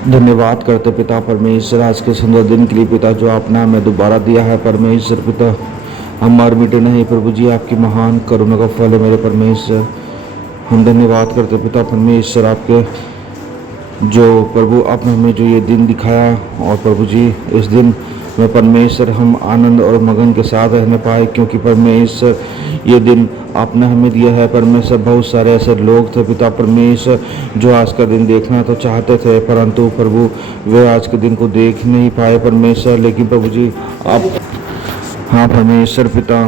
धन्यवाद करते पिता परमेश्वर आज के सुंदर दिन के लिए पिता जो आपने हमें दोबारा दिया है परमेश्वर पिता। हम मर मिटे नहीं प्रभु जी, आपकी महान करुणा का फल है मेरे परमेश्वर। हम धन्यवाद करते पिता परमेश्वर आपके जो प्रभु आपने हमें जो ये दिन दिखाया, और प्रभु जी इस दिन में परमेश्वर हम आनंद और मगन के साथ रहने पाए, क्योंकि परमेश्वर ये दिन आपने हमें दिया है परमेश्वर। बहुत सारे ऐसे लोग थे पिता परमेश्वर जो आज का दिन देखना तो चाहते थे, परंतु प्रभु वे आज के दिन को देख नहीं पाए परमेश्वर। लेकिन प्रभु जी आप, हाँ परमेश्वर पिता,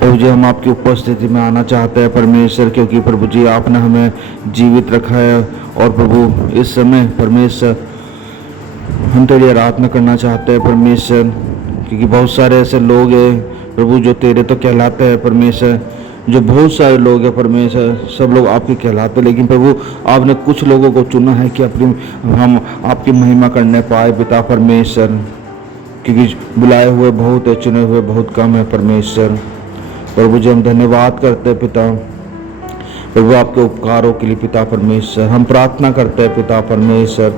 प्रभु जी हम आपकी उपस्थिति में आना चाहते हैं परमेश्वर, क्योंकि प्रभु जी आपने हमें जीवित रखा है। और प्रभु इस समय परमेश्वर हम तेरी आराधना करना चाहते हैं परमेश्वर, क्योंकि बहुत सारे ऐसे लोग हैं प्रभु जो तेरे तो कहलाते हैं परमेश्वर। जो बहुत सारे लोग हैं परमेश्वर, सब लोग आपके कहलाते हैं, लेकिन प्रभु आपने कुछ लोगों को चुना है कि अपनी हम आपकी महिमा करने पाए पिता परमेश्वर, क्योंकि बुलाए हुए बहुत है, चुने हुए बहुत कम है परमेश्वर। प्रभु जी हम धन्यवाद करते हैं पिता प्रभु आपके उपकारों के लिए पिता परमेश्वर। हम प्रार्थना करते हैं पिता परमेश्वर,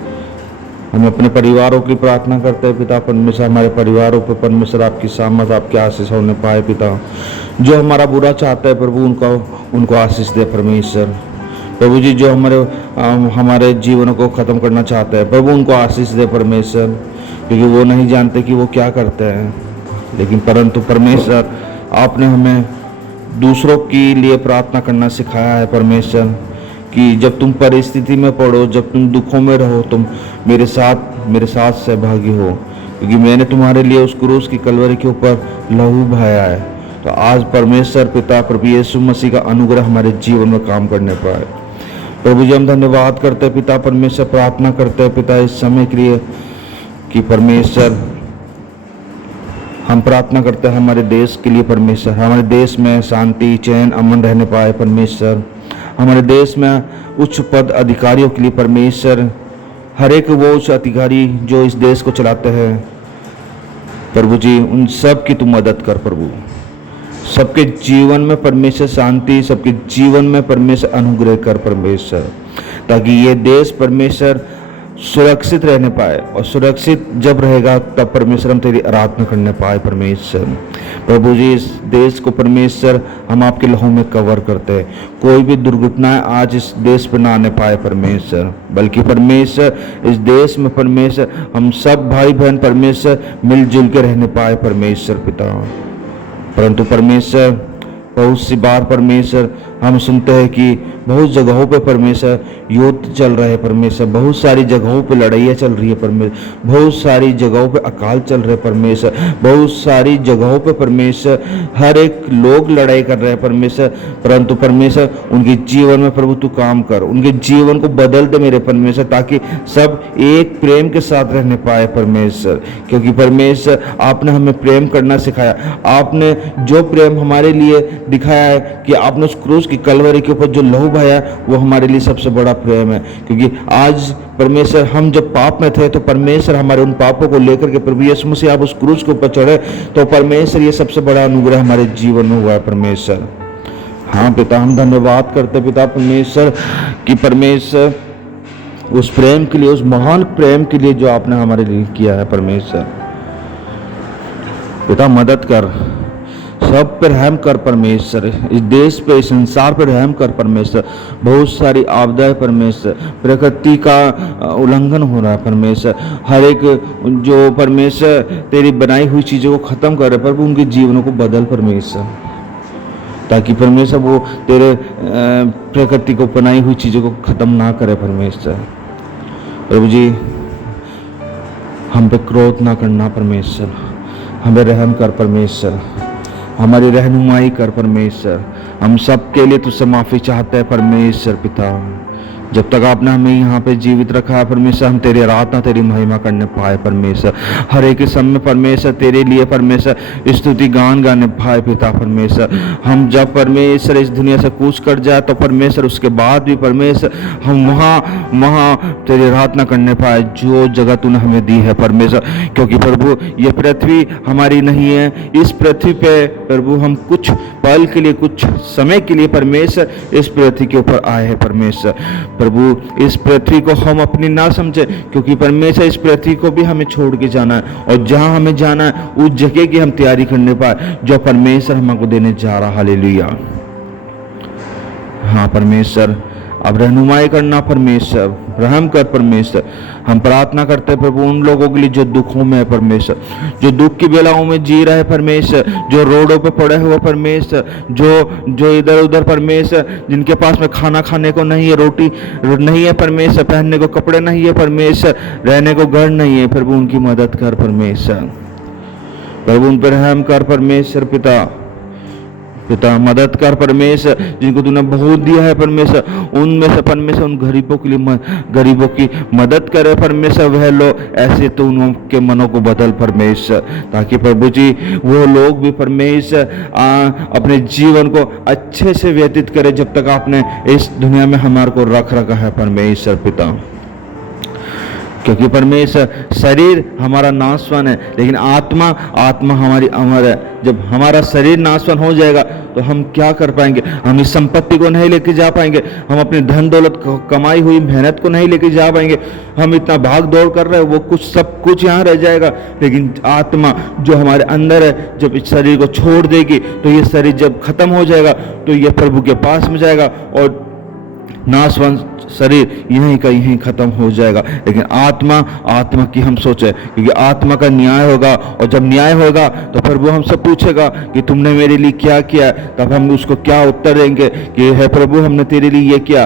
हम अपने परिवारों की प्रार्थना करते हैं पिता परमेश्वर। हमारे परिवारों पर परमेश्वर आपकी सामर्थ आपकी आशीष होने पाए पिता। जो हमारा बुरा चाहता है प्रभु उनको आशीष दे परमेश्वर। प्रभु जी जो हमारे जीवनों को ख़त्म करना चाहते हैं प्रभु उनको आशीष दे परमेश्वर, क्योंकि वो नहीं जानते कि वो क्या करते हैं। लेकिन परंतु परमेश्वर आपने हमें दूसरों के लिए प्रार्थना करना सिखाया है परमेश्वर, कि जब तुम परिस्थिति में पड़ो, जब तुम दुखों में रहो, तुम मेरे साथ सहभागी हो, क्योंकि मैंने तुम्हारे लिए उस क्रूस की कलवरी के ऊपर लहू बहाया है। तो आज परमेश्वर पिता प्रभु यीशु मसीह का अनुग्रह हमारे जीवन में काम करने पाए। प्रभु जी हम धन्यवाद करते हैं पिता परमेश्वर, प्रार्थना करते हैं पिता इस समय के लिए कि परमेश्वर हम प्रार्थना करते हैं हमारे देश के लिए परमेश्वर। हमारे देश में शांति चैन अमन रहने पाए परमेश्वर। हमारे देश में उच्च पद अधिकारियों के लिए परमेश्वर, हर एक वो उच्च अधिकारी जो इस देश को चलाते हैं प्रभु जी उन सब की तू मदद कर प्रभु। सबके जीवन में परमेश्वर शांति, सबके जीवन में परमेश्वर अनुग्रह कर परमेश्वर, ताकि ये देश परमेश्वर सुरक्षित रहने पाए। और सुरक्षित जब रहेगा तब परमेश्वर हम तेरी आराधना करने पाए परमेश्वर। प्रभु जी इस देश को परमेश्वर हम आपके लहू में कवर करते हैं। कोई भी दुर्घटनाएं आज इस देश पर ना आने पाए परमेश्वर, बल्कि परमेश्वर इस देश में परमेश्वर हम सब भाई बहन परमेश्वर मिलजुल के रहने पाए परमेश्वर पिता। परंतु परमेश्वर बहुत सी बार परमेश्वर हम सुनते हैं कि बहुत जगहों पे परमेश्वर युद्ध चल रहे हैं परमेश्वर, बहुत सारी जगहों पे लड़ाइयाँ चल रही है परमेश्वर, बहुत सारी जगहों पे अकाल चल रहे परमेश्वर, बहुत सारी जगहों पे परमेश्वर हर एक लोग लड़ाई कर रहे हैं परमेश्वर। परंतु परमेश्वर उनके जीवन में प्रभु तू काम कर, उनके जीवन को बदल दे मेरे परमेश्वर, ताकि सब एक प्रेम के साथ रहने पाए परमेश्वर। क्योंकि परमेश्वर आपने हमें प्रेम करना सिखाया। आपने जो प्रेम हमारे लिए दिखाया है कि आपने उस क्रूस की कलवरी के ऊपर जो लहू बहाया, वो हमारे लिए सबसे बड़ा प्रेम है। क्योंकि आज परमेश्वर हम जब पाप में थे तो परमेश्वर हमारे उन पापों को लेकर के प्रभु यीशु मसीह आप उस क्रूस के ऊपर चढ़े, तो परमेश्वर ये सबसे बड़ा अनुग्रह हमारे जीवन में हुआ है परमेश्वर। हाँ पिता हम धन्यवाद करते पिता परमेश्वर कि परमेश्वर उस प्रेम के लिए, उस महान प्रेम के लिए जो आपने हमारे लिए किया है परमेश्वर। पिता मदद कर, सब पर रहम कर परमेश्वर, इस देश पे इस संसार पर रहम कर परमेश्वर। बहुत सारी आपदाएं परमेश्वर, प्रकृति का उल्लंघन हो रहा है परमेश्वर। हर एक जो परमेश्वर तेरी बनाई हुई चीज़ों को ख़त्म कर रहे प्रभु, उनके जीवनों को बदल परमेश्वर, ताकि परमेश्वर वो तेरे प्रकृति को बनाई हुई चीज़ों को ख़त्म ना करे परमेश्वर। प्रभु जी हम पे क्रोध ना करना परमेश्वर, हमें रहम कर परमेश्वर, हमारी रहनुमाई कर परमेश्वर। हम सब के लिए तुझसे माफ़ी चाहते हैं परमेश्वर पिता। जब तक आपने हमें यहाँ पे जीवित रखा है परमेश्वर, हम तेरी आराधना तेरी महिमा करने पाए परमेश्वर। हर एक समय परमेश्वर तेरे लिए परमेश्वर स्तुति गान गाने पाए पिता परमेश्वर। हम जब परमेश्वर इस दुनिया से कूच कर जाए तो परमेश्वर उसके बाद भी परमेश्वर हम वहाँ तेरी आराधना करने पाए जो जगह तूने हमें दी है परमेश्वर। क्योंकि प्रभु ये पृथ्वी हमारी नहीं है, इस पृथ्वी पे प्रभु हम कुछ पल के लिए, कुछ समय के लिए परमेश्वर इस पृथ्वी के ऊपर आए हैं परमेश्वर। प्रभु इस पृथ्वी को हम अपनी ना समझे, क्योंकि परमेश्वर इस पृथ्वी को भी हमें छोड़ के जाना है, और जहां हमें जाना है उस जगह की हम तैयारी करने पाए जो परमेश्वर हमको देने जा रहा। हालेलुया। हाँ परमेश्वर, अब रहनुमाई करना परमेश्वर, रहम कर परमेश्वर। हम प्रार्थना करते हैं प्रभु उन लोगों के लिए जो दुखों में है परमेश्वर, जो दुख की बेलाओं में जी रहे परमेश्वर, जो रोडों पे पड़े हुए परमेश्वर, जो इधर उधर परमेश्वर, जिनके पास में खाना खाने को नहीं है, रोटी नहीं है परमेश्वर, पहनने को कपड़े नहीं है परमेश्वर, रहने को घर नहीं है, प्रभु उनकी मदद कर परमेश्वर। प्रभु उन पर रहम कर परमेश्वर। पिता मदद कर परमेश्वर, जिनको तूने बहुत दिया है परमेश्वर, उनमें से परमेश्वर उन गरीबों के लिए गरीबों की मदद करे परमेश्वर। वह लोग ऐसे तो उनके मनों को बदल परमेश्वर, ताकि प्रभु जी वो लोग भी परमेश्वर अपने जीवन को अच्छे से व्यतीत करे जब तक आपने इस दुनिया में हमारे को रख रखा है परमेश्वर पिता। क्योंकि परमेश्वर शरीर हमारा नाशवान है, लेकिन आत्मा हमारी अमर है। जब हमारा शरीर नाशवान हो जाएगा तो हम क्या कर पाएंगे? हम इस संपत्ति को नहीं लेके जा पाएंगे, हम अपनी धन दौलत कमाई हुई मेहनत को नहीं लेके जा पाएंगे। हम इतना भाग दौड़ कर रहे हैं, वो कुछ सब कुछ यहाँ रह जाएगा। लेकिन आत्मा जो हमारे अंदर है, जब इस शरीर को छोड़ देगी तो ये शरीर जब खत्म हो जाएगा तो ये प्रभु के पास में जाएगा और नाशवान शरीर यहीं का यहीं खत्म हो जाएगा। लेकिन आत्मा की हम सोचे, क्योंकि आत्मा का न्याय होगा, और जब न्याय होगा तो प्रभु हमसे पूछेगा कि तुमने मेरे लिए क्या किया। तब हम उसको क्या उत्तर देंगे कि हे प्रभु हमने तेरे लिए ये किया।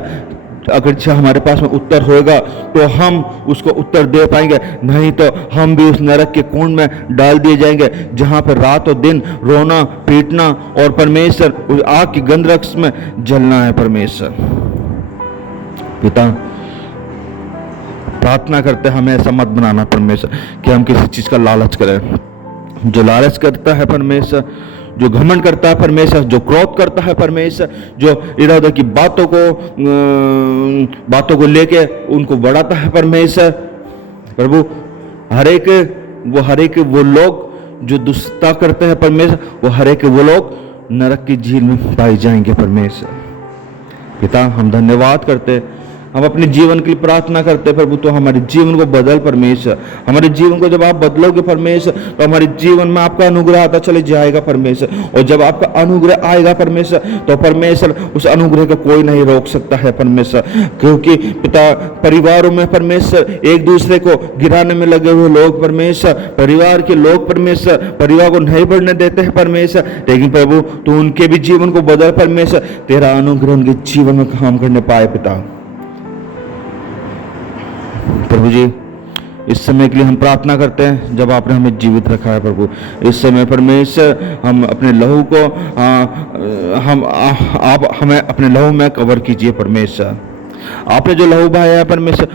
अगर हमारे पास में उत्तर होगा तो हम उसको उत्तर दे पाएंगे, नहीं तो हम भी उस नरक के कुंड में डाल दिए जाएंगे, जहां पर रात और दिन रोना पीटना और परमेश्वर उस आग की गंधरस में जलना है परमेश्वर पिता। प्रार्थना करते हमें ऐसा मत बनाना परमेश्वर कि हम किसी चीज का लालच करें। जो लालच करता है परमेश्वर, जो घमंड करता है परमेश्वर, जो क्रोध करता है परमेश्वर, जो इधर उधर की बातों को लेके उनको बढ़ाता है परमेश्वर, प्रभु हर एक वो लोग जो दुष्टता करते हैं परमेश्वर, वो हर एक वो लोग नरक की झील में पाए जाएंगे परमेश्वर पिता। हम धन्यवाद करते, हम अपने जीवन के लिए प्रार्थना करते प्रभु, तो हमारे जीवन को बदल परमेश्वर। हमारे जीवन को जब आप बदलोगे परमेश्वर तो हमारे जीवन में आपका अनुग्रह आता चले जाएगा परमेश्वर, और जब आपका अनुग्रह आएगा परमेश्वर तो परमेश्वर उस अनुग्रह को कोई नहीं रोक सकता है परमेश्वर। क्योंकि पिता परिवारों में परमेश्वर एक दूसरे को गिराने में लगे हुए लोग परमेश्वर, परिवार के लोग परमेश्वर परिवार को नहीं बढ़ने देते हैं परमेश्वर, लेकिन प्रभु तू उनके भी जीवन को बदल परमेश्वर, तेरा अनुग्रह उनके जीवन में काम करने पाए पिता। प्रभु जी इस समय के लिए हम प्रार्थना करते हैं, जब आपने हमें जीवित रखा है प्रभु, इस समय परमेश्वर हम अपने लहू को आप हमें अपने लहू में कवर कीजिए परमेश्वर। आपने जो लहू बहाया है परमेश्वर,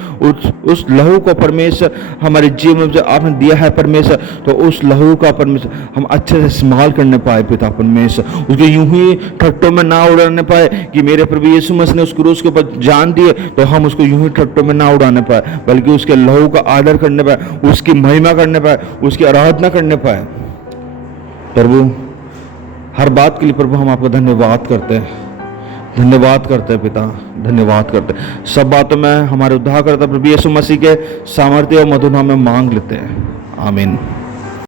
उस लहू को परमेश्वर हमारे जीवन में जो आपने दिया है परमेश्वर, तो उस लहू का परमेश्वर हम अच्छे से इस्तेमाल करने पाए पिता परमेश्वर। उसके यूं ही ठट्टों में ना उड़ाने पाए कि मेरे प्रभु यीशु मसीह ने उस क्रूस के ऊपर जान दिए तो हम उसको यूं ही ठट्टों में ना उड़ाने पाए, बल्कि उसके लहू का आदर करने पाए, उसकी महिमा करने पाए, उसकी आराधना करने पाए। प्रभु हर बात के लिए प्रभु हम आपका धन्यवाद करते हैं, धन्यवाद करते हैं पिता, धन्यवाद करते हैं। सब बातों में हमारे उद्धारकर्ता प्रभु यीशु मसीह के सामर्थ्य और मधुर नाम में मांग लेते हैं, आमीन।